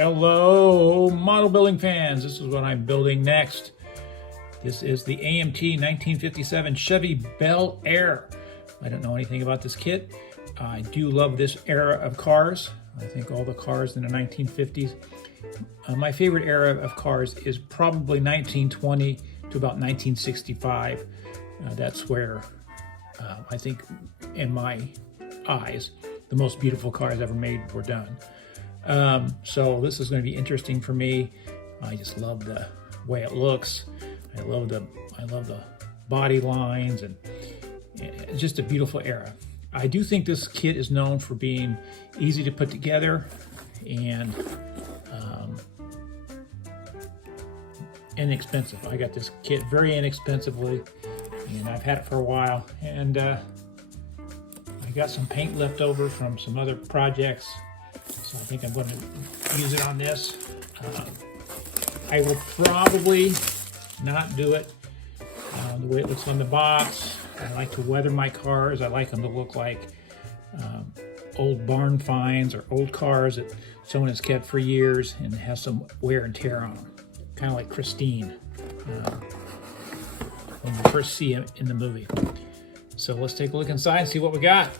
Hello, model building fans. This is what I'm building next. This is the AMT 1957 Chevy Bel Air. I don't know anything about this kit. I do love this era of cars. I think all the cars in the 1950s. My favorite era of cars is probably 1920 to about 1965. That's where I think, in my eyes, the most beautiful cars ever made were done. So this is going to be interesting for me. I just love the way it looks. I love the body lines, and it's just a beautiful era. I do think this kit is known for being easy to put together and inexpensive. I got this kit very inexpensively, and I've had it for a while, and I got some paint left over from some other projects, so I think I'm going to use it on this. I will probably not do it the way it looks on the box. I like to weather my cars. I like them to look like old barn finds or old cars that someone has kept for years and has some wear and tear on them. Kind of like Christine when you first see him in the movie. So let's take a look inside and see what we got.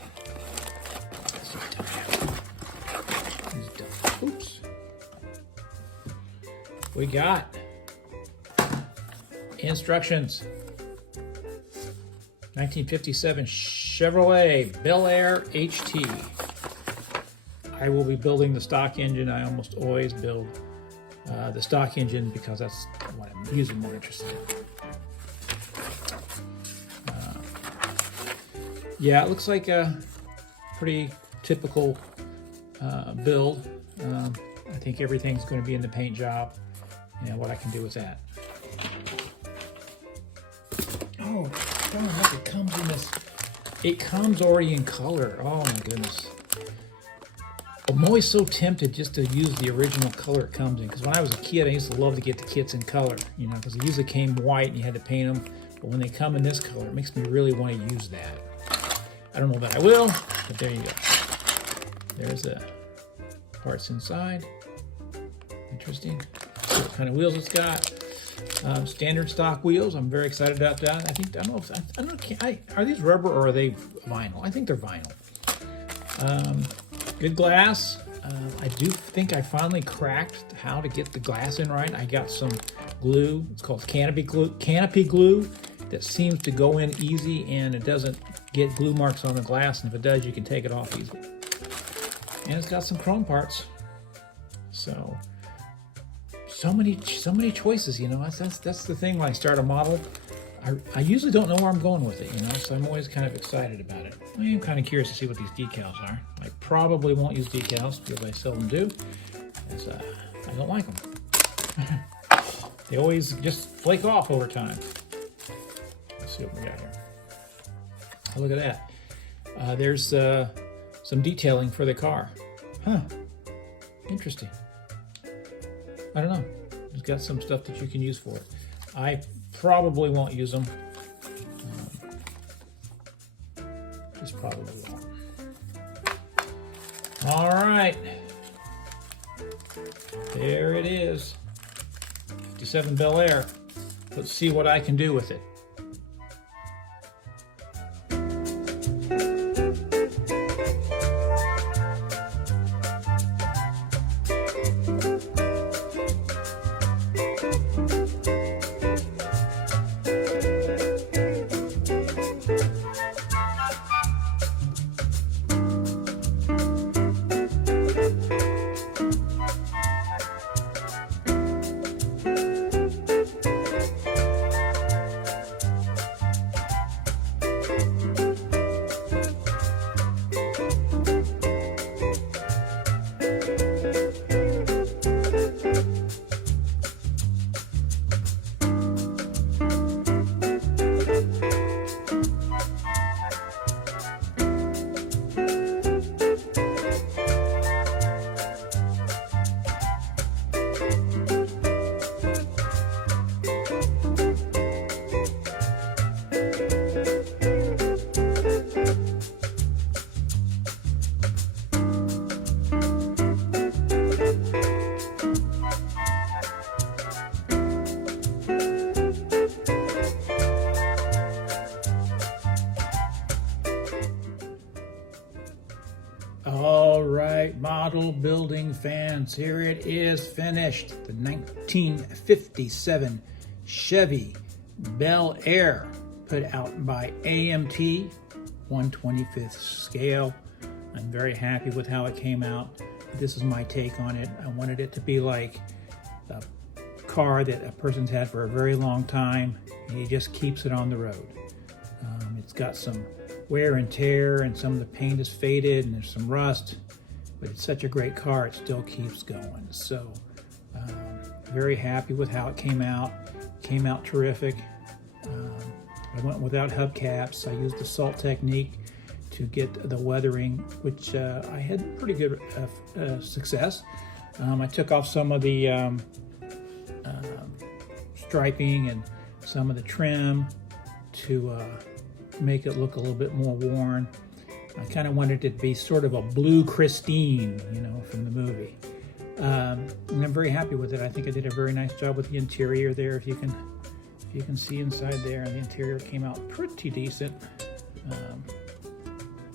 Oops. We got instructions. 1957 Chevrolet Bel Air HT. I will be building the stock engine. I almost always build the stock engine because that's what I'm usually more interested in. Yeah, it looks like a pretty typical build. I think everything's going to be in the paint job and what I can do with that. Oh, look, it comes in this. It comes already in color. Oh my goodness. I'm always so tempted just to use the original color it comes in, because when I was a kid, I used to love to get the kits in color, you know, because they usually came white and you had to paint them. But when they come in this color, it makes me really want to use that. I don't know that I will, but there you go. There's the parts inside. Interesting. See what kind of wheels it's got. Standard stock wheels. I'm very excited about that. I don't know. Are these rubber or are they vinyl? I think they're vinyl. Good glass. I do think I finally cracked how to get the glass in right. I got some glue. It's called canopy glue that seems to go in easy, and it doesn't get glue marks on the glass. And if it does, you can take it off easily. And it's got some chrome parts. So many choices, you know. That's the thing when I start a model. I usually don't know where I'm going with it, you know, so I'm always kind of excited about it. I am kind of curious to see what these decals are. I probably won't use decals because I seldom do, as I don't like them. They always just flake off over time. Let's see what we got here. Oh, look at that. There's some detailing for the car. Huh. Interesting. I don't know. It's got some stuff that you can use for it. I probably won't use them. Just probably won't. All right. There it is. 57 Bel Air. Let's see what I can do with it. All right, model building fans, here it is finished. The 1957 Chevy Bel Air, put out by AMT, 1/25th scale. I'm very happy with how it came out. This is my take on it. I wanted it to be like a car that a person's had for a very long time, and he just keeps it on the road. It's got some wear and tear, and some of the paint is faded, and there's some rust, but it's such a great car, it still keeps going. So very happy with how it came out. Came out terrific. I went without hubcaps. I used the salt technique to get the weathering, which I had pretty good success. I took off some of the striping and some of the trim to make it look a little bit more worn. I kind of wanted it to be sort of a blue Christine, you know, from the movie. And I'm very happy with it. I think I did a very nice job with the interior there. If you can see inside there, and the interior came out pretty decent.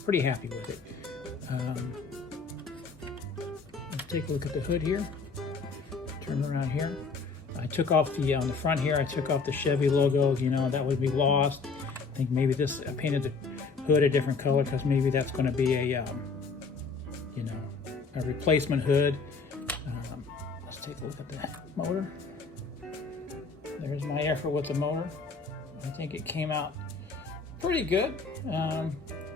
Pretty happy with it. Let's take a look at the hood here. Turn around here. I took off the, on the front here, I took off the Chevy logo, you know, that would be lost. I think maybe this, I painted the hood a different color because maybe that's going to be a, you know, a replacement hood. Let's take a look at the motor. There's my effort with the motor. I think it came out pretty good. I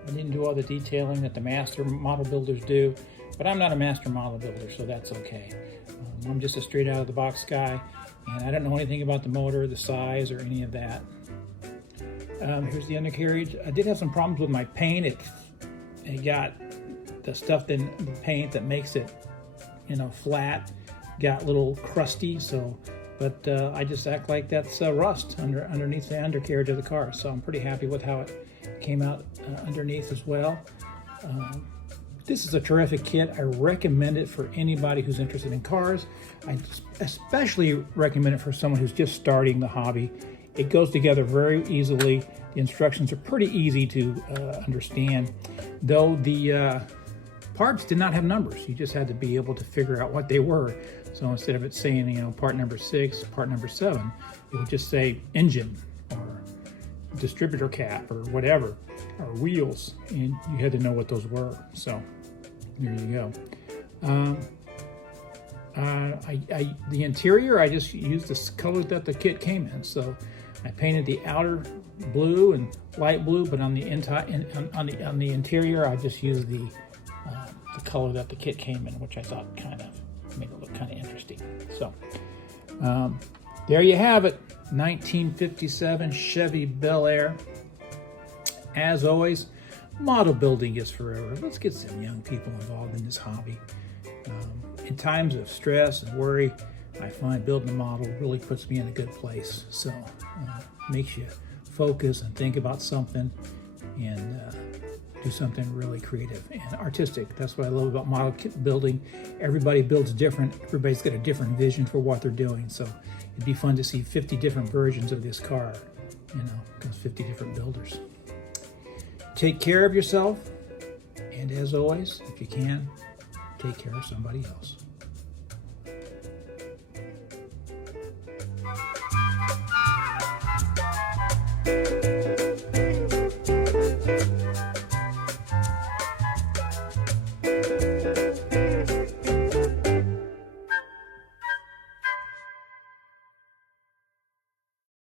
didn't do all the detailing that the master model builders do, but I'm not a master model builder, so that's okay. I'm just a straight out of the box guy, and I don't know anything about the motor, the size, or any of that. Here's the undercarriage. I did have some problems with my paint. It got the stuff in the paint that makes it, you know, flat, got a little crusty. So, but I just act like that's rust underneath the undercarriage of the car. So I'm pretty happy with how it came out underneath as well. This is a terrific kit. I recommend it for anybody who's interested in cars. I especially recommend it for someone who's just starting the hobby. It goes together very easily. The instructions are pretty easy to understand, though the parts did not have numbers. You just had to be able to figure out what they were. So instead of it saying, you know, part number 6, part number 7, it would just say engine or distributor cap or whatever, or wheels, and you had to know what those were. So there you go. The interior, I just used the colors that the kit came in. So I painted the outer blue and light blue, but on the interior, I just used the color that the kit came in, which I thought kind of made it look kind of interesting. So there you have it, 1957 Chevy Bel Air. As always, model building is forever. Let's get some young people involved in this hobby. In times of stress and worry, I find building a model really puts me in a good place. So makes you focus and think about something and do something really creative and artistic. That's what I love about model building. Everybody builds different. Everybody's got a different vision for what they're doing. So it'd be fun to see 50 different versions of this car, you know, because 50 different builders. Take care of yourself, and as always, if you can, take care of somebody else.